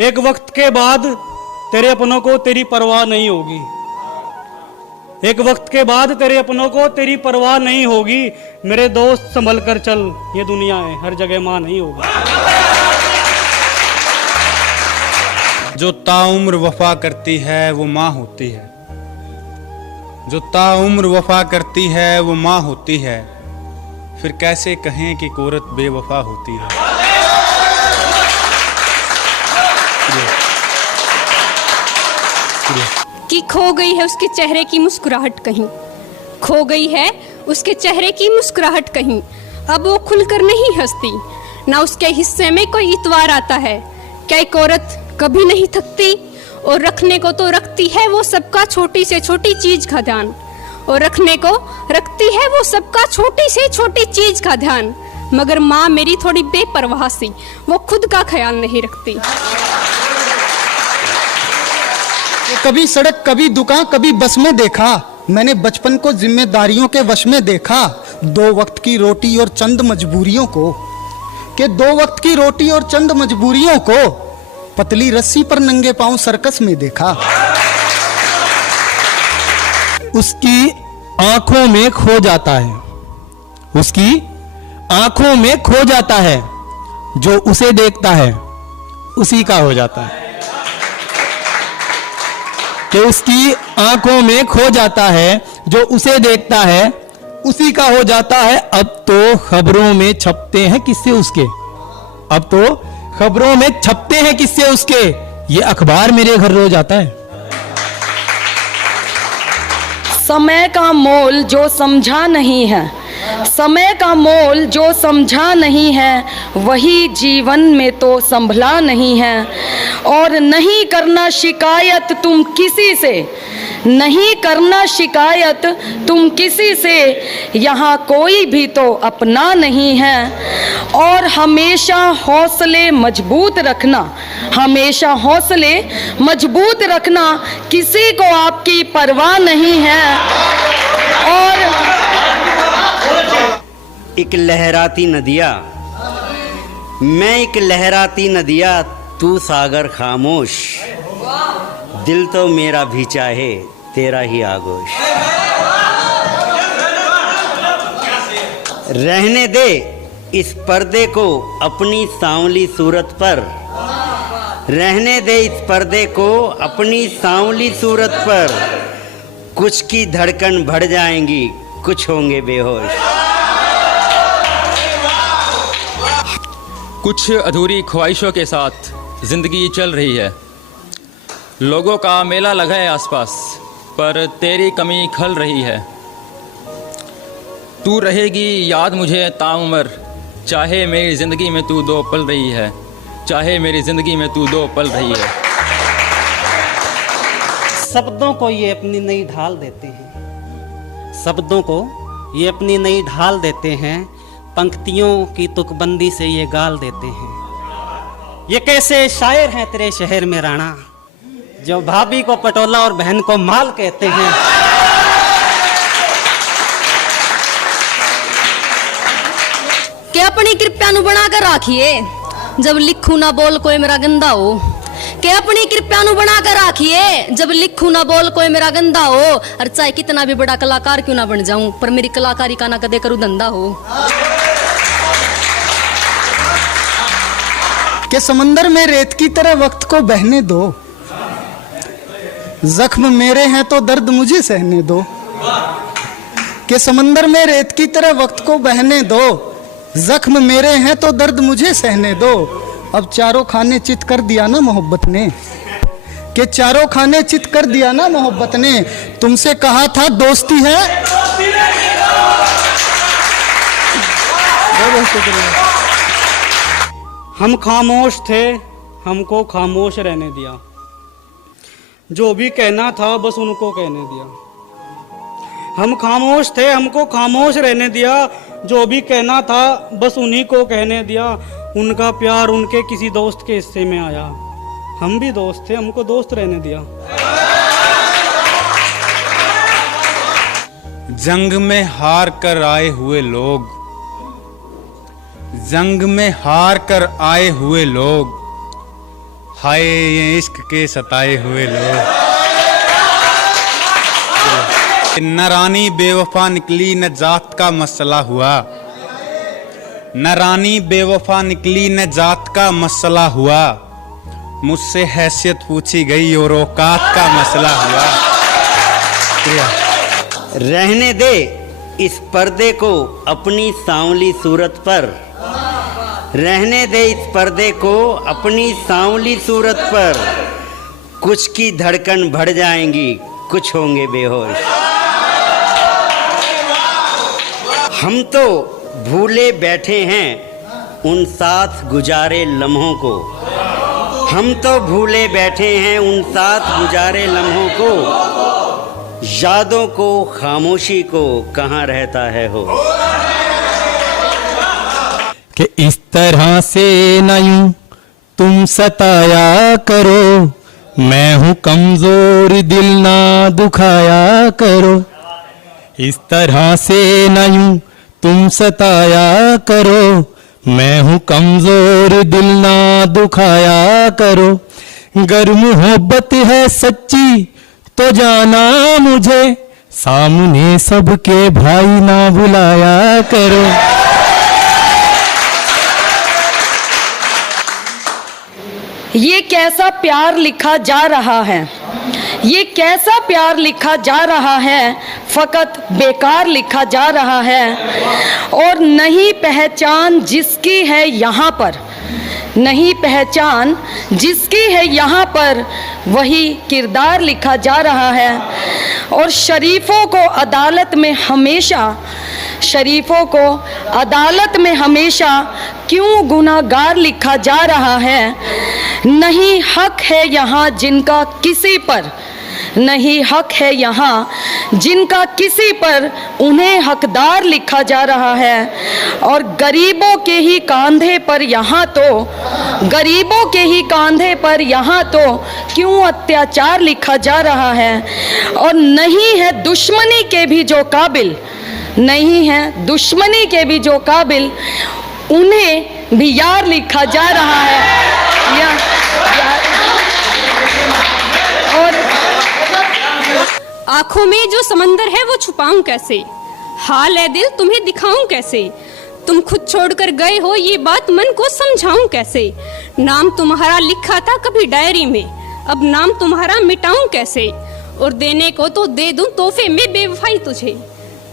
एक वक्त के बाद तेरे अपनों को तेरी परवाह नहीं होगी। एक वक्त के बाद तेरे अपनों को तेरी परवाह नहीं होगी। मेरे दोस्त संभल कर चल, ये दुनिया है, हर जगह मां नहीं होगी। जो ताउम्र वफा करती है वो माँ होती है। जो ताउम्र वफा करती है वो माँ होती है। फिर कैसे कहें कि औरत बेवफा होती है। कि खो गई है उसके चेहरे की मुस्कुराहट कहीं, खो गई है उसके चेहरे की मुस्कुराहट कहीं। अब वो खुलकर नहीं हंसती, ना उसके हिस्से में कोई इतवार आता है। क्या एक औरत कभी नहीं थकती? और रखने को तो रखती है वो सबका छोटी से छोटी चीज का ध्यान, और रखने को रखती है वो सबका छोटी से छोटी चीज का ध्यान। मगर माँ मेरी थोड़ी बेपरवाह सी, वो खुद का ख्याल नहीं रखती। कभी सड़क कभी दुकान कभी बस में देखा, मैंने बचपन को जिम्मेदारियों के वश में देखा। दो वक्त की रोटी और चंद मजबूरियों को, के दो वक्त की रोटी और चंद मजबूरियों को पतली रस्सी पर नंगे पांव सर्कस में देखा। उसकी आंखों में खो जाता है, उसकी आंखों में खो जाता है। जो उसे देखता है उसी का हो जाता है। कि उसकी आंखों में खो जाता है, जो उसे देखता है उसी का हो जाता है। अब तो खबरों में छपते हैं किस्से उसके, अब तो खबरों में छपते हैं किस्से उसके। ये अखबार मेरे घर रोज आता है। समय का मोल जो समझा नहीं है, समय का मोल जो समझा नहीं है, वही जीवन में तो संभला नहीं है। और नहीं करना शिकायत तुम किसी से, नहीं करना शिकायत तुम किसी से, यहाँ कोई भी तो अपना नहीं है। और हमेशा हौसले मजबूत रखना, हमेशा हौसले मजबूत रखना, किसी को आपकी परवाह नहीं है। और एक लहराती नदिया, मैं एक लहराती नदिया, तू सागर खामोश, दिल तो मेरा भी चाहे तेरा ही आगोश। रहने दे इस पर्दे को अपनी सांवली सूरत पर, रहने दे इस पर्दे को अपनी सांवली सूरत पर। कुछ की धड़कन बढ़ जाएंगी, कुछ होंगे बेहोश। कुछ अधूरी ख्वाहिशों के साथ जिंदगी चल रही है। लोगों का मेला लगा है आसपास, पर तेरी कमी खल रही है। तू रहेगी याद मुझे ताउम्र, चाहे मेरी ज़िंदगी में तू दो पल रही है, चाहे मेरी ज़िंदगी में तू दो पल रही है। शब्दों को ये अपनी नई ढाल देते हैं, शब्दों को ये अपनी नई ढाल देते हैं, पंक्तियों की तुकबंदी से ये गाल देते हैं। ये कैसे शायर हैं तेरे शहर में राणा, जो भाभी को पटोला और बहन को माल कहते हैं। कि अपनी कृपया नु बना कर राखिए, जब लिखू ना बोल कोई मेरा गंदा हो। कि अपनी कृपया नु बना कर राखिए, जब लिखू ना बोल कोई मेरा गंदा हो। और चाहे कितना भी बड़ा कलाकार क्यों ना बन जाऊं, पर मेरी कलाकारी का ना कदे करूं धंधा हो। के समंदर में रेत की तरह वक्त को बहने दो, जख्म मेरे हैं तो दर्द मुझे सहने दो। के समंदर में रेत की तरह वक्त को बहने दो, जख्म मेरे हैं तो दर्द मुझे सहने दो। अब चारों खाने चित कर दिया ना मोहब्बत ने, के चारों खाने चित कर दिया ना मोहब्बत ने। तुमसे कहा था दोस्ती है, हम खामोश थे, हमको खामोश रहने दिया। जो भी कहना था बस उनको कहने दिया। हम खामोश थे, हमको खामोश रहने दिया। जो भी कहना था बस उन्हीं को कहने दिया। उनका प्यार उनके किसी दोस्त के हिस्से में आया। हम भी दोस्त थे, हमको दोस्त रहने दिया। जंग में हार कर आए हुए लोग, जंग में हार कर आए हुए लोग हाय ये इश्क के सताए हुए लोग। न रानी बेवफा निकली न जात का मसला हुआ, न रानी बेवफा निकली न जात का मसला हुआ, मुझसे हैसियत पूछी गई और औकात का मसला हुआ। रहने दे इस पर्दे को अपनी सांवली सूरत पर, रहने दे इस पर्दे को अपनी सांवली सूरत पर, कुछ की धड़कन बढ़ जाएंगी कुछ होंगे बेहोश। हम तो भूले बैठे हैं उन साथ गुजारे लम्हों को, हम तो भूले बैठे हैं उन साथ गुजारे लम्हों को, यादों को खामोशी को कहाँ रहता है हो। कि इस तरह से न यूं तुम सताया करो, मैं हूं कमजोर दिल ना दुखाया करो। इस तरह से न यूं तुम सताया करो, मैं हूं कमजोर दिल ना दुखाया करो। गर मोहब्बत है सच्ची तो जाना मुझे, सामने सबके भाई ना बुलाया करो। ये कैसा प्यार लिखा जा रहा है, ये कैसा प्यार लिखा जा रहा है, फकत बेकार लिखा जा रहा है। और नहीं पहचान जिसकी है यहाँ पर, नहीं पहचान जिसकी है यहाँ पर, वही किरदार लिखा जा रहा है। और शरीफों को अदालत में हमेशा, शरीफों को अदालत में हमेशा क्यों गुनाहगार लिखा जा रहा है। नहीं हक है यहाँ जिनका किसी पर, नहीं हक है यहाँ जिनका किसी पर, उन्हें हकदार लिखा जा रहा है। और गरीबों के ही कांधे पर यहाँ तो, गरीबों के ही कांधे पर यहाँ तो क्यों अत्याचार लिखा जा रहा है। और नहीं है दुश्मनी के भी जो काबिल, नहीं है दुश्मनी के भी जो काबिल, उन्हें भी यार लिखा जा रहा है। और आंखों में जो समंदर है वो छुपाऊं कैसे, हाल है दिल तुम्हें दिखाऊं कैसे। तुम खुद छोड़कर गए हो ये बात मन को समझाऊं कैसे। नाम तुम्हारा लिखा था कभी डायरी में, अब नाम तुम्हारा मिटाऊं कैसे। और देने को तो दे दूं तोहफे में बेवफाई तुझे,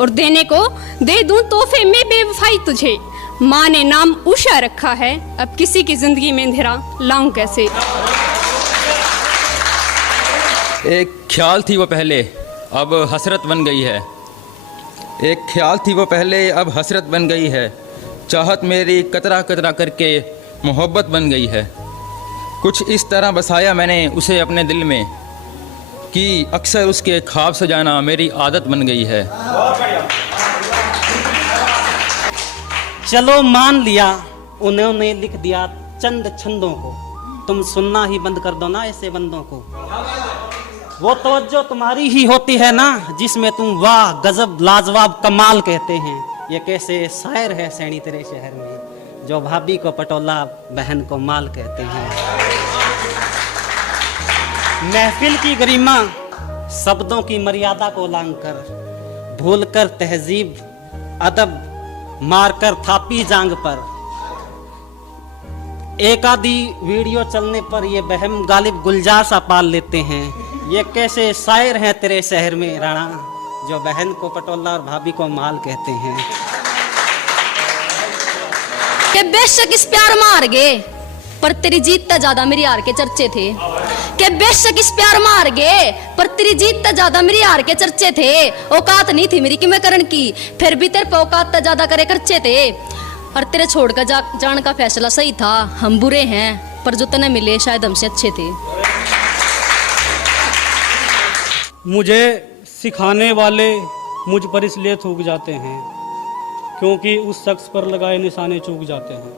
और देने को दे दूं तोहफे में बेवफाई तुझे। माँ ने नाम उषा रखा है, अब किसी की जिंदगी में अंधेरा लाऊं कैसे। एक ख्याल थी वो पहले अब हसरत बन गई है, एक ख्याल थी वो पहले अब हसरत बन गई है। चाहत मेरी कतरा कतरा करके मोहब्बत बन गई है। कुछ इस तरह बसाया मैंने उसे अपने दिल में कि अक्सर उसके ख्वाब सजाना मेरी आदत बन गई है। चलो मान लिया उन्होंने लिख दिया चंद छंदों को, तुम सुनना ही बंद कर दो ना ऐसे बंदों को। वो तवज्जो तुम्हारी ही होती है ना जिसमें तुम वाह गजब लाजवाब कमाल कहते हैं। ये कैसे शायर है सैनी तेरे शहर में, जो भाभी को पटोला बहन को माल कहते हैं। महफिल की गरिमा शब्दों की मर्यादा को लांघकर, भूलकर तहजीब अदब मारकर थापी जांग पर। एक आधी वीडियो चलने पर ये बहम गालिब गुलजार सा पाल लेते हैं। ये कैसे शायर हैं तेरे शहर में राणा, जो बहन को पटोला और भाभी को माल कहते हैं। के बेशक इस प्यार मार गए पर तेरी जीत तो ज्यादा मेरी हार के चर्चे थे। के बेशक इस प्यार मार गए पर तेरी जीत तो ज्यादा मेरी हार के चर्चे थे। औकात नहीं थी मेरी कि मैं करण की, फिर भी तेरे पे औकात तो ज्यादा करे खर्चे थे। और तेरे छोड़कर जान का फैसला सही था। हम बुरे हैं पर जो तने मिले शायद हमसे अच्छे थे। मुझे सिखाने वाले मुझ पर इसलिए थूक जाते हैं क्योंकि उस शख्स पर लगाए निशाने चूक जाते हैं।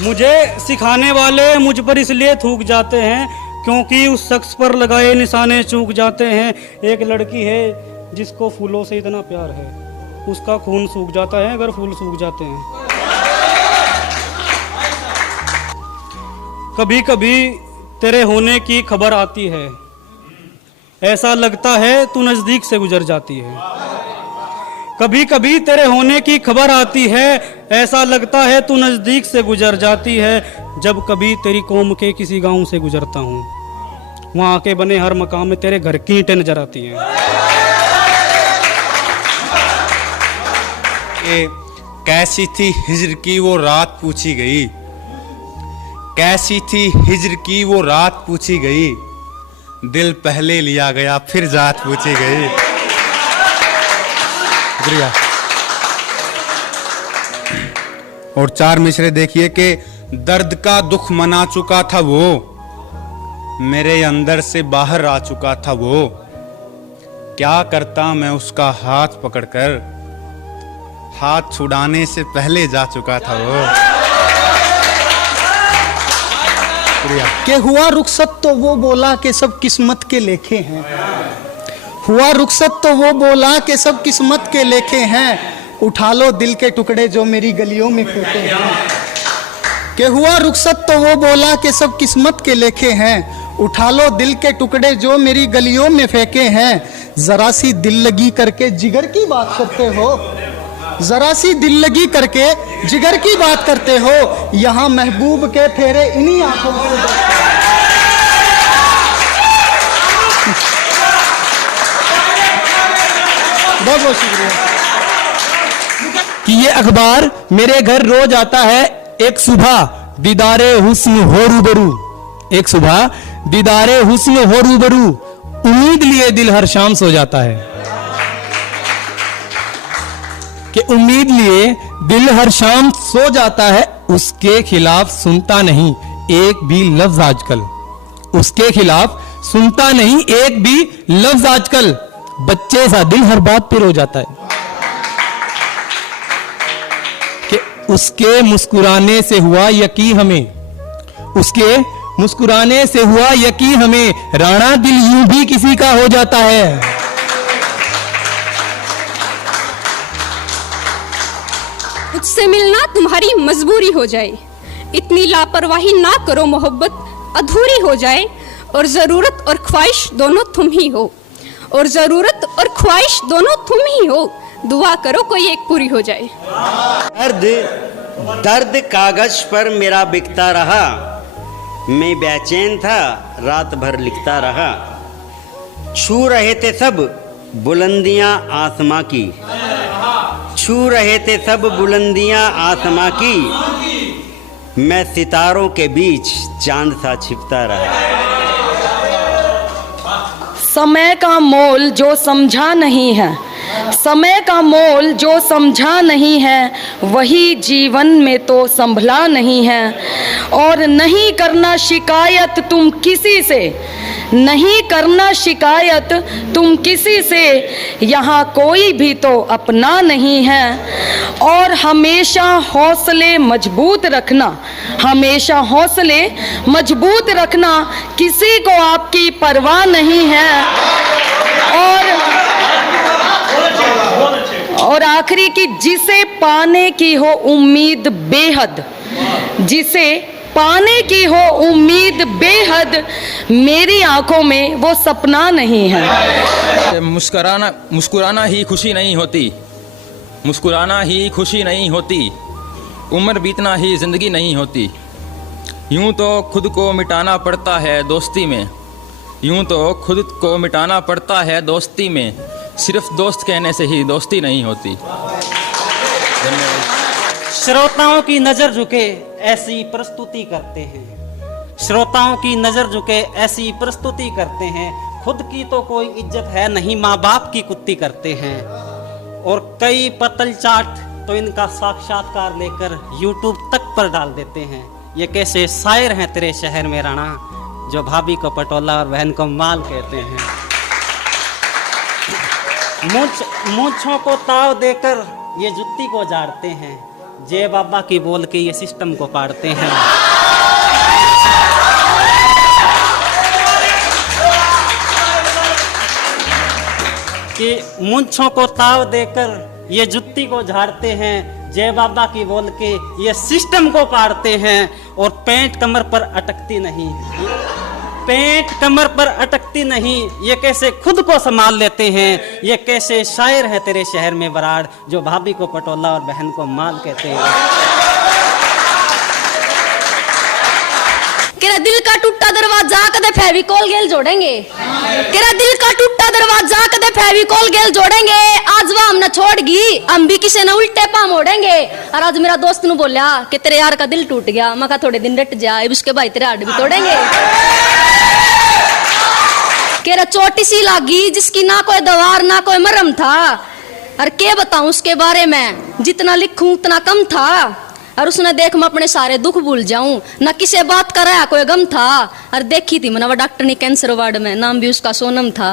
मुझे सिखाने वाले मुझ पर इसलिए थूक जाते हैं क्योंकि उस शख्स पर लगाए निशाने चूक जाते हैं। एक लड़की है जिसको फूलों से इतना प्यार है, उसका खून सूख जाता है अगर फूल सूख जाते हैं। कभी कभी तेरे होने की खबर आती है, ऐसा लगता है तू नजदीक से गुजर जाती है। कभी कभी तेरे होने की खबर आती है, ऐसा लगता है तू नजदीक से गुजर जाती है। जब कभी तेरी कौम के किसी गांव से गुजरता हूँ, वहां के बने हर मकाम में तेरे घर की ईंटें नजर आती हैं। कि कैसी थी हिज्र की वो रात पूछी गई, कैसी थी हिज्र की वो रात पूछी गई, दिल पहले लिया गया फिर जात पूछी गई। शुक्रिया। और 4 मिसरे देखिए कि दर्द का दुख मना चुका था वो, मेरे अंदर से बाहर आ चुका था वो। क्या करता मैं उसका हाथ पकड़कर, हाथ छुड़ाने से पहले जा चुका था वो। के हुआ रुखसत तो वो बोला कि सब किस्मत के लेखे हैं, हुआ रुखसत तो वो बोला कि सब किस्मत के लेखे हैं, उठा लो दिल के टुकड़े जो मेरी गलियों में फेंके हैं। के हुआ रुखसत तो वो बोला कि सब किस्मत के लेखे हैं, उठा लो दिल के टुकड़े जो मेरी गलियों में फेंके हैं। जरा सी दिल लगी करके जिगर की बात करते हो, जरा सी दिल लगी करके जिगर की बात करते हो, यहाँ महबूब के फेरे इन्हीं आंखों से बहुत बहुत शुक्रिया। कि ये अखबार मेरे घर रोज आता है, एक सुबह दीदारे हुस्न हो रूबरू, एक सुबह दीदारे हुस्न हो रूबरू, उम्मीद लिए दिल हर शाम सो जाता है। कि उम्मीद लिए दिल हर शाम सो जाता है, उसके खिलाफ सुनता नहीं एक भी लफ्ज आजकल, उसके खिलाफ सुनता नहीं एक भी लफ्ज आजकल, बच्चे सा दिल हर बात पे रो जाता है। कि उसके मुस्कुराने से हुआ यकीन हमें, उसके मुस्कुराने से हुआ यकीन हमें, राणा दिल यूं भी किसी का हो जाता है। मुझसे मिलना तुम्हारी मजबूरी हो जाए, इतनी लापरवाही ना करो, मोहब्बत अधूरी हो जाए। और जरूरत और ख्वाहिश दोनों तुम ही हो, और जरूरत और ख्वाहिश दोनों तुम ही हो, दुआ करो कोई एक पूरी हो जाए। दर्द दर्द कागज पर मेरा बिकता रहा, मैं बेचैन था रात भर लिखता रहा। छू रहे थे सब बुलंदियां आसमां की, छू रहे थे सब बुलंदियां आसमां की, मैं सितारों के बीच चांद सा छिपता रहा। समय का मोल जो समझा नहीं है, समय का मोल जो समझा नहीं है, वही जीवन में तो संभला नहीं है। और नहीं करना शिकायत तुम किसी से, नहीं करना शिकायत तुम किसी से, यहाँ कोई भी तो अपना नहीं है। और हमेशा हौसले मजबूत रखना, हमेशा हौसले मजबूत रखना, किसी को आपकी परवाह नहीं है। और आखिरी की, जिसे पाने की हो उम्मीद बेहद, जिसे पाने की हो उम्मीद बेहद, मेरी आंखों में वो सपना नहीं है। मुस्कुराना ही खुशी नहीं होती, मुस्कुराना ही खुशी नहीं होती, उम्र बीतना ही जिंदगी नहीं होती। यूं तो खुद को मिटाना पड़ता है दोस्ती में, यूं तो खुद को मिटाना पड़ता है दोस्ती में, सिर्फ दोस्त कहने से ही दोस्ती नहीं होती। श्रोताओं की नजर झुके ऐसी प्रस्तुति करते हैं, श्रोताओं की नजर झुके ऐसी प्रस्तुति करते हैं, खुद की तो कोई इज्जत है नहीं, माँ बाप की कुत्ती करते हैं। और कई पतल चाट तो इनका साक्षात्कार लेकर YouTube तक पर डाल देते हैं। ये कैसे शायर हैं तेरे शहर में राणा, जो भाभी को पटोला और बहन को माल कहते हैं। मूंछों को ताव देकर ये जुत्ती को झाड़ते हैं, जय बाबा की बोल के ये सिस्टम को पाड़ते हैं। कि मूंछों को ताव देकर ये जुत्ती को झाड़ते हैं, जय बाबा की बोल के ये सिस्टम को पाड़ते हैं और पेंट कमर पर अटकती नहीं। पेंट कमर पर अटकती नहीं, ये कैसे खुद को संभाल लेते हैं। ये कैसे शायर है तेरे शहर में बराड़, जो भाभी को पटोला और बहन को माल कहते हैं। तेरा दिल का टूटा दरवाजा कदे फेविकोल गेल जोड़ेंगे। तेरा दिल का टूटा दरवाजा कदे फेविकोल गेल जोड़ेंगे। आज वह हम न छोड़गी, हम भी किसी न उल्टे पा मोड़ेंगे। और आज मेरा दोस्त नु बोला कि तेरे यार का दिल टूट गया। मैं कहा थोड़े दिन रट जा, उसके भाई तेरे हाथ भी तोड़ेंगे। केरा चोटी सी लागी जिसकी ना कोई दवार ना कोई मरम था। और क्या बताऊं उसके बारे में, जितना लिखूं उतना कम था। और उसने देख मैं अपने सारे दुख भूल जाऊं, ना किसी बात का रहा कोई गम था। और देखी थी मैंने वो डॉक्टर ने कैंसर वार्ड में, नाम भी उसका सोनम था।